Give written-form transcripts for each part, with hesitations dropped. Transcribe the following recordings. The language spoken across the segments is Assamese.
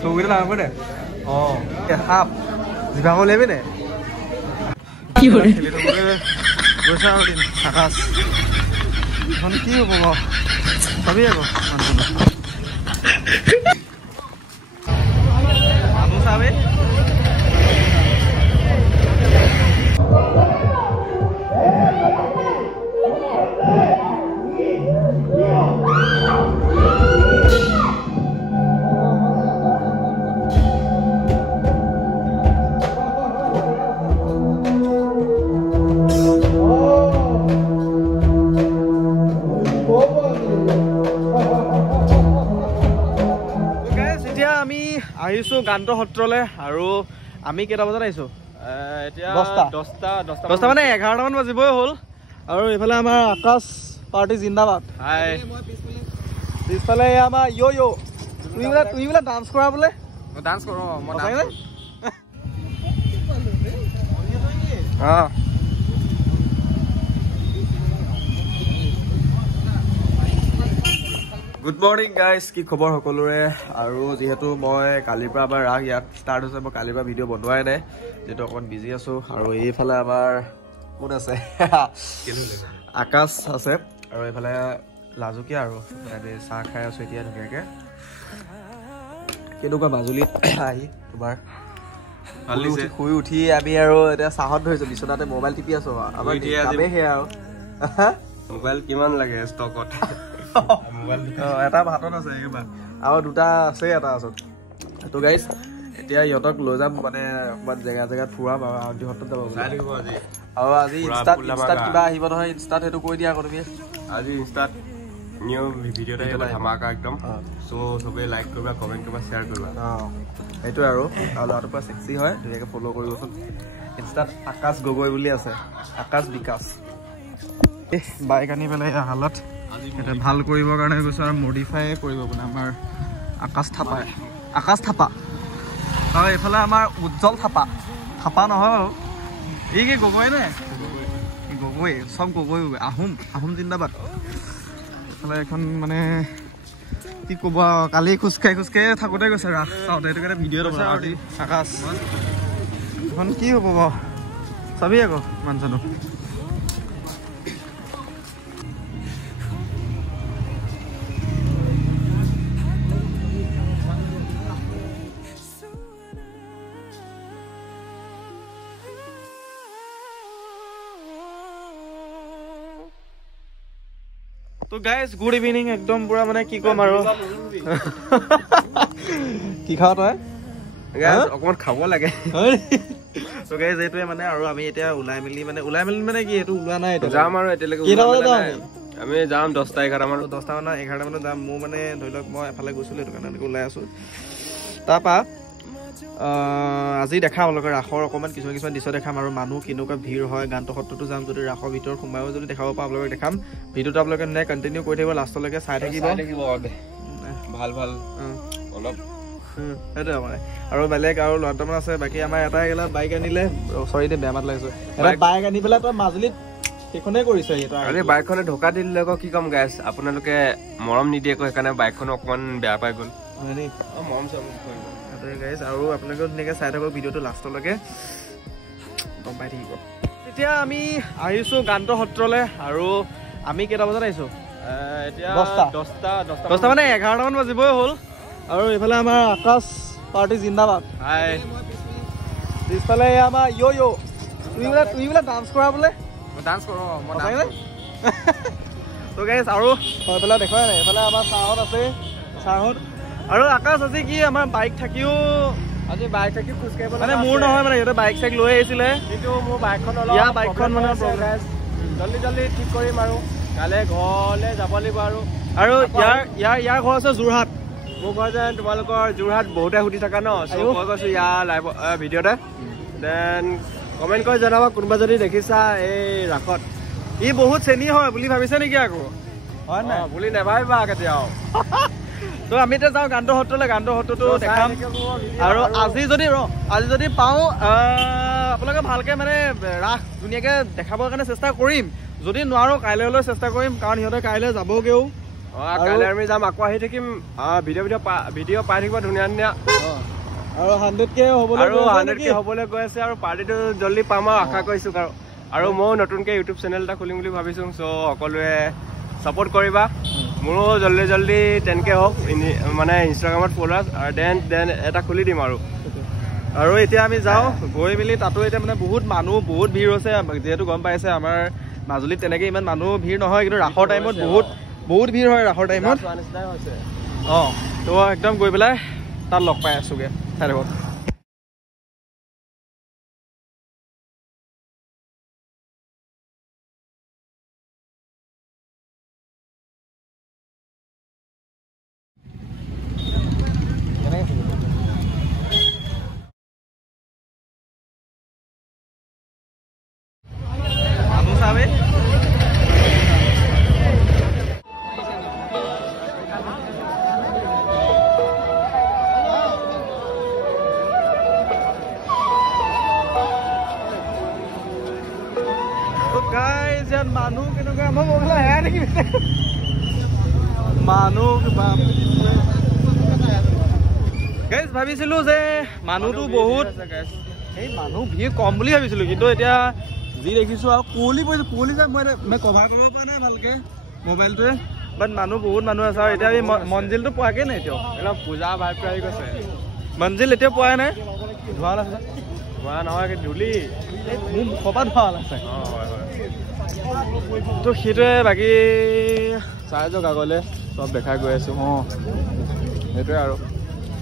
চৌকিটা ডাঙৰ কৰি দে অঁ সাপ জিভা উলিয়াবি নে গৈছে আৰু দিন আকাশ এখন কি হ'ব বাৰু চাবি আকৌ মানুহ চাবি আহিছো গান্ত সত্ৰলে আৰু আমি কেইটা বজাত আহিছো এতিয়া 10টা মানে 11টা মান বাজিবই হ'ল আৰু এইফালে আমাৰ আকাশ পাৰ্টি জিন্দাবাদ হাই পিছফালে আমাৰ য়ো তুমি বোলে ডান্স কৰা বোলে ডান্স কৰো মই গুড মৰ্নিং গাইজ কি খবৰ সকলোৰে আৰু যিহেতু মই কালিৰ পৰা আমাৰ ৰাস ইয়াত ষ্টাৰ্ট হৈছে মই কালিৰ পৰা ভিডিঅ' বনোৱাই নাই যিহেতু অকণমান বিজি আছো আৰু এইফালে আমাৰ কোন আছে আকাশ আছে আৰু এইফালে লাজুকীয়া আৰু চাহ খাই আছো এতিয়া ধুনীয়াকৈ কেনেকুৱা মাজুলীত আহি তোমাৰ শুই উঠি আমি আৰু এতিয়া চাহত ধৰিছো বিচনাতে মোবাইল টিপি আছো আমাৰ কামেই সেয়া আৰু মোবাইল কিমান লাগে ষ্টকত এটা ভাতত আছে আৰু দুটা আছে এটা আছত তো গাইজ এতিয়া ইহঁতক লৈ যাম মানে অকণমান জেগাত ফুৰাম আৰু আউণ্টিহঁতত যাব আৰু আজি ইনষ্টাত কিবা আহিব নহয় ইনষ্টাত সেইটো কৈ দিয়া আকৌ তুমি আজি ইনষ্টাত নিউ ভিডিঅ' এটা আহিব ধামাকা একদম চ' চবেই লাইক কৰিবা কমেণ্ট কৰিবা শ্বেয়াৰ কৰিবা সেইটোৱে আৰু ল'ৰাটোৰ পৰা ছেক্সি হয় ধুনীয়াকৈ ফ'ল' কৰিবচোন ইনষ্টাত আকাশ গগৈ বুলি আছে আকাশ বিকাশ বাইক আনি পেলাই হালত এটা ভাল কৰিবৰ কাৰণে গৈছো আৰু মডিফাই কৰিব মানে আমাৰ আকাশ থাপা আৰু এইফালে আমাৰ উজ্জ্বল থাপা নহয় বাৰু এই কি গগৈ নে গগৈ চব গগৈ আহোম জিন্দাবাদ এইফালে এখন মানে কি ক'ব কালি খোজকাঢ়ি থাকোঁতে গৈছে ৰাস চাওঁতে সেইটো কাৰণে ভিডিঅ' ল'ব আজি আকাশ এখন কি হ'ব বাৰু চাবি আকৌ মানুহজনো তো গাইজ গুড ইভিনিং একদম পুৰা মানে কি ক'ম আৰু কি খাৱ তই অকণমান খাব লাগে তো গাইজ এইটোৱে মানে আৰু আমি এতিয়া ওলাই মেলি মানে কি এইটো ওলোৱা নাই যাম আৰু এতিয়ালৈকে আমি যাম 10টা 11টা মানত যাম মোৰ মানে ধৰি লওক মই এফালে গৈছিলোঁ সেইটো কাৰণে এনেকৈ ওলাই আছোঁ তাৰপৰা আজি দেখাম আপোনালোকে ৰাসৰ অকণমান কিছুমান দৃশ্য দেখাম আৰু মানুহ কেনেকুৱা ভিৰ হয় গান্ত সত্ৰতো যাম যদি ৰাসৰ ভিতৰত সোমায়ো যদি দেখাব পাওঁ আপোনালোকে দেখাম ভিডিঅ'টো আপোনালোকে ধুনীয়াকৈ কণ্টিনিউ কৰি থাকিব লাষ্টলৈকে চাই থাকিব ভাল অলপ সেইটোৱে মানে আৰু বেলেগ আৰু ল'ৰা দুটামান আছে বাকী আমাৰ এটা এইগিলা বাইক আনিলে চৰি দেই বেয়া মাত লাগিছোঁ এটা বাইক আনি পেলাই তই মাজুলীত সেইখনে কৰিছে বাইকখনে ঢকা দিলে আকৌ কি ক'ম গাইছ আপোনালোকে মৰম নিদিয়ে আকৌ সেইকাৰণে বাইকখনো অকণমান বেয়া পাই গ'ল মৰম গাইজ আৰু আপোনালোকেও ধুনীয়াকৈ চাই থাকক ভিডিঅ'টো লাষ্টলৈকে গম পাই থাকিব এতিয়া আমি আহিছোঁ গান্ত সত্ৰলৈ আৰু আমি কেইটা বজাত আহিছোঁ এতিয়া 10টা মানে 11টা মান বাজিবই হ'ল আৰু এইফালে আমাৰ আকাশ পাৰ্টি জিন্দাবাদ হাই পিছফালে আমাৰ য়ো তুমি বোলে ডান্স কৰা বোলে ডান্স কৰোঁ মই তো গাইজ আৰু এইফালে দেখুৱাই নাই এইফালে আমাৰ চাহত আছে চাহত আৰু আকাশ আজি কি আমাৰ বাইক থাকিও খোজকাঢ়িব মানে মোৰ নহয় মানে সিহঁতে বাইক চাইক লৈ আহিছিলে কিন্তু মোৰ বাইকখন মানে জল্দি ঠিক কৰিম আৰু কাইলৈ ঘৰলৈ যাব লাগিব আৰু ইয়াৰ ঘৰ আছে যোৰহাট মোৰ ঘৰ যেন তোমালোকৰ যোৰহাট বহুতে সুধি থাকা ন মই কৈছোঁ ইয়াৰ লাইভ ভিডিঅ'তে দেন কমেণ্ট কৰি জনাবা কোনোবা যদি দেখিছা এই ৰাসত ই বহুত চেনি হয় বুলি ভাবিছে নেকি আকৌ হয় নাই বুলি নেভাবিবা কেতিয়াও তো আমি এতিয়া যাওঁ গান্ত সত্ৰলৈ গান্ত সত্ৰটো দেখাম আৰু আজি যদি পাওঁ আপোনালোকে ভালকৈ মানে ৰাস ধুনীয়াকৈ দেখাবৰ কাৰণে চেষ্টা কৰিম যদি নোৱাৰোঁ কাইলৈ হ'লেও চেষ্টা কৰিম কাৰণ সিহঁতে কাইলৈ যাবগৈও কাইলৈ আমি যাম আকৌ আহি থাকিম ভিডিঅ' পাই থাকিব ধুনীয়া ধুনীয়া আৰু 100K হ'বলৈ গৈ আছে আৰু পাৰ্টিটো জল্দি পাম আৰু আশা কৰিছো আৰু ময়ো নতুনকৈ ইউটিউব চেনেল এটা খুলিম বুলি ভাবিছোঁ চ' সকলোৱে ছাপোৰ্ট কৰিবা মোৰো জল্দি 10K হওক মানে ইনষ্টাগ্ৰামত ফলোৱাৰ্ছ আৰু দেন এটা খুলি দিম আৰু এতিয়া আমি যাওঁ গৈ মেলি তাতো এতিয়া মানে বহুত ভিৰ হৈছে যিহেতু গম পাইছে আমাৰ মাজুলীত তেনেকৈ ইমান মানুহ ভিৰ নহয় কিন্তু ৰাসৰ টাইমত বহুত ভিৰ হয় ৰাসৰ টাইমত তো একদম গৈ পেলাই তাত লগ পাই আছোগে চাই থাকক মানুহ কেনেকুৱা মই মোবাইল হেৰাই থাকিম মানুহ গাইজ ভাবিছিলো যে মানুহটো বহুত এই মানুহ ভিৰ কম বুলি ভাবিছিলো কিন্তু এতিয়া যি দেখিছো আৰু কুঁৱলী যে মই কভাৰ কৰিব পৰা নাই ভালকে মোবাইলটোৱে বাট বহুত মানুহ আছে আৰু এতিয়া আমি মঞ্জিলটো পোৱাগে নাই এতিয়াও একদম পূজা ভাইবটো আহি গৈছে মঞ্জিল এতিয়াও পোৱাই নাই ধোৱা আছে ধোৱা নহয় ধূলি মোৰ মুখৰ পৰা ধোৱা আছে তো সেইটোৱে বাকী চাই যাওক আগলৈ চব দেখাই গৈ আছো সেইটোৱে আৰু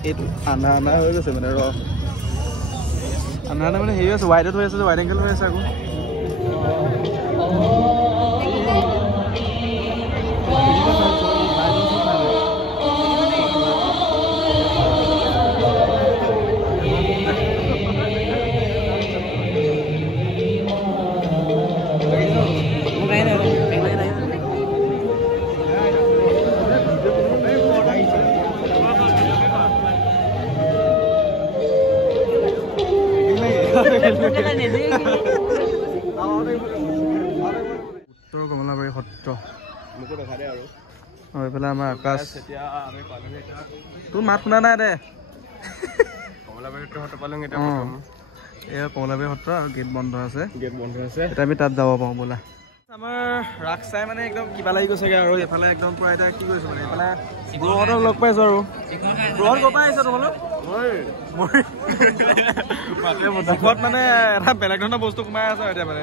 এইটো আন্ধা হৈ গৈছে মানে আন্ধা মানে হেৰি আছে ৱাইডত হৈ আছে ৱাইড এংগেল হৈ আছে আকৌ উত্তৰ কমলাবাৰী সত্ৰ মোকো দেখা দে আৰু এইফালে আমাৰ আকাশ তোৰ মাত শুনা নাই দে কমলাবাৰী সত্ৰ পালোঁ এতিয়া এয়া কমলাবাৰী সত্ৰ আৰু গেট বন্ধ আছে এতিয়া আমি তাত যাব পাৰোঁ বোলা আমাৰ ৰাস চাই মানে একদম কিবা লাগি গৈছেগে আৰু এইফালে একদম পুৰা এতিয়া কি কৰিছো মানে এইফালে ব্ৰহঁতক লগ পাইছো আৰু ব্ৰহঁত ক'ৰ পৰা আহিছে তোমালোক মুখত মানে এটা বেলেগ ধৰণৰ বস্তু সোমাই আছে এতিয়া মানে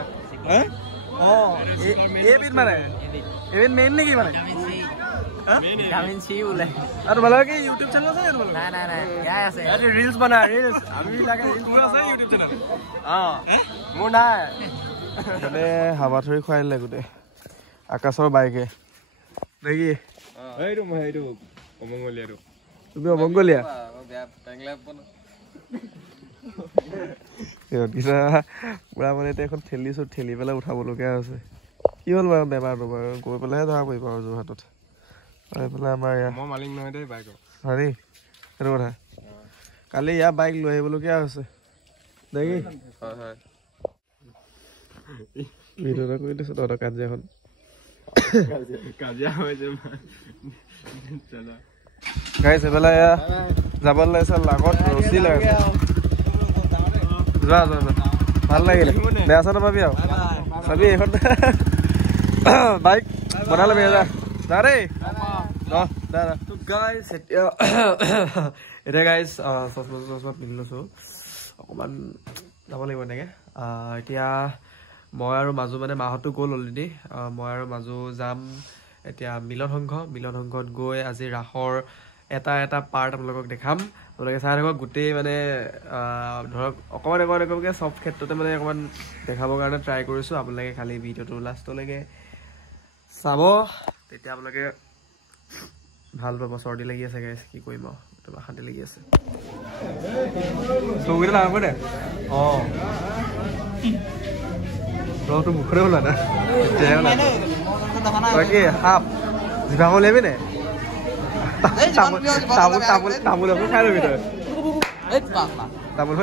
এইবিধ মানে এইবিধ মেইন নেকি মানে তোমালোকে কি ইউটিউব চেনেল আছে ৰিলচ বনাই ৰিলচ আমি লাগে ইউটিউব চেনেল মোৰ নাই মানে হাবা ধৰি খুৱাই দিলে গোটেই আকাশৰ বাইকে নেকি তুমি অমংগলীয়া পুৰা মানে এতিয়া এখন ঠেলি পেলাই উঠাবলগীয়া হৈছে কি হ'ল বাৰু বেমাৰটো বাৰু গৈ পেলাইহে ধৰা পৰিব আৰু যোৰহাটত এইফালে আমাৰ মালিক নহয় দেই বাইকৰ হেৰি সেইটো কথা কালি ইয়াৰ বাইক লৈ আহিবলগীয়া হৈছে দেখি ভিডিঅ'টা কৰি দিছো তহঁতৰ কাজিয়াখন কাজিয়া হৈছে গাইছ এইফালে যাবলৈ লাগিছে লাগত ৰছী লাগিছে যোৱা ভাল লাগিলে বেয়া চেয়া নাপাবি আৰু চাবি এইখন বাইক বনাই ল'বি যা দেই গাইছ এতিয়া গাইছ চচমা পিন্ধি লৈছো অকণমান যাব লাগিব এনেকৈ এতিয়া মই আৰু মাজু মানে মাহঁতো গ'ল অলৰেডি মই আৰু মাজু যাম এতিয়া মিলন সংঘত গৈ আজি ৰাসৰ এটা পাৰ্ট আপোনালোকক দেখাম আপোনালোকে চাই থাকক গোটেই মানে ধৰক অকণমানকৈ চব ক্ষেত্ৰতে মানে অকণমান দেখাবৰ কাৰণে ট্ৰাই কৰিছোঁ আপোনালোকে খালি ভিডিঅ'টো লাষ্টলৈকে চাব তেতিয়া আপোনালোকে ভাল পাব চৰ্দি লাগি আছে গাইছ কি কৰিম আৰু অশান্তি লাগি আছে চৌকেইটা ডাঙৰ কৰি দে তোৰ মুখৰে ওলা না কি সাপ জিভা উলিয়াবি নে তামোল খাই লবি তই তামোল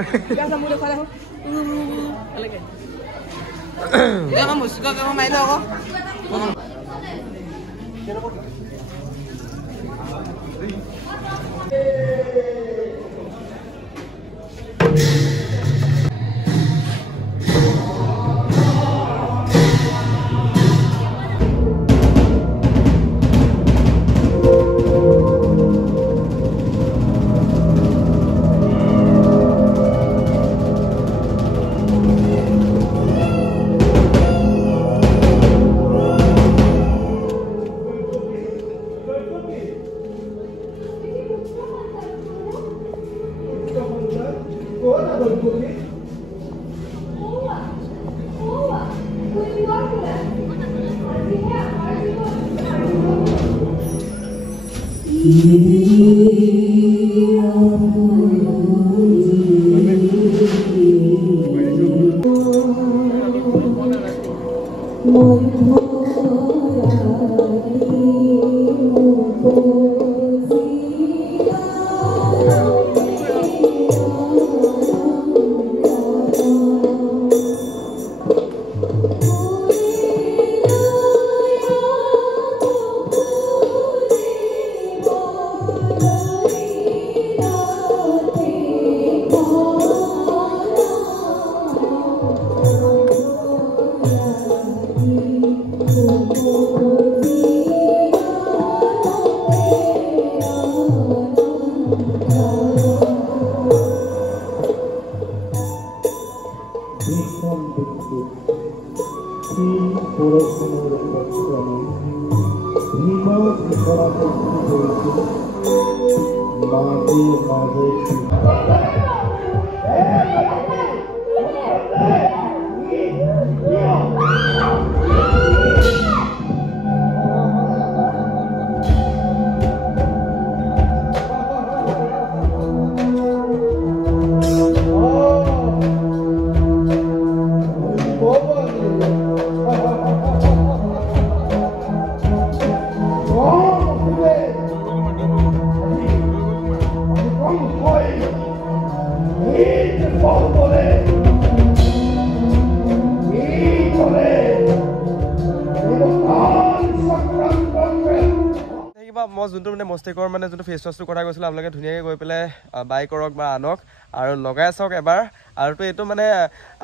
মই যোনটো মানে মষ্টেকৰ মানে যোনটো ফেচ ৱাছটোৰ কথা কৈছিলোঁ আপোনালোকে ধুনীয়াকৈ গৈ পেলাই বাই কৰক বা আনক আৰু লগাই চাওক এবাৰ। আৰুতো এইটো মানে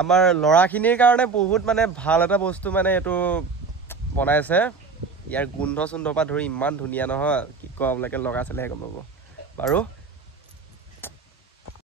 আমাৰ ল'ৰাখিনিৰ কাৰণে বহুত মানে ভাল এটা বস্তু মানে এইটো বনাইছে। ইয়াৰ গোন্ধ চোন্ধৰ পৰা ধৰি ইমান ধুনীয়া নহয়, কি কওঁ আপোনালোকে লগাই চালেহে গম পাব। বাৰু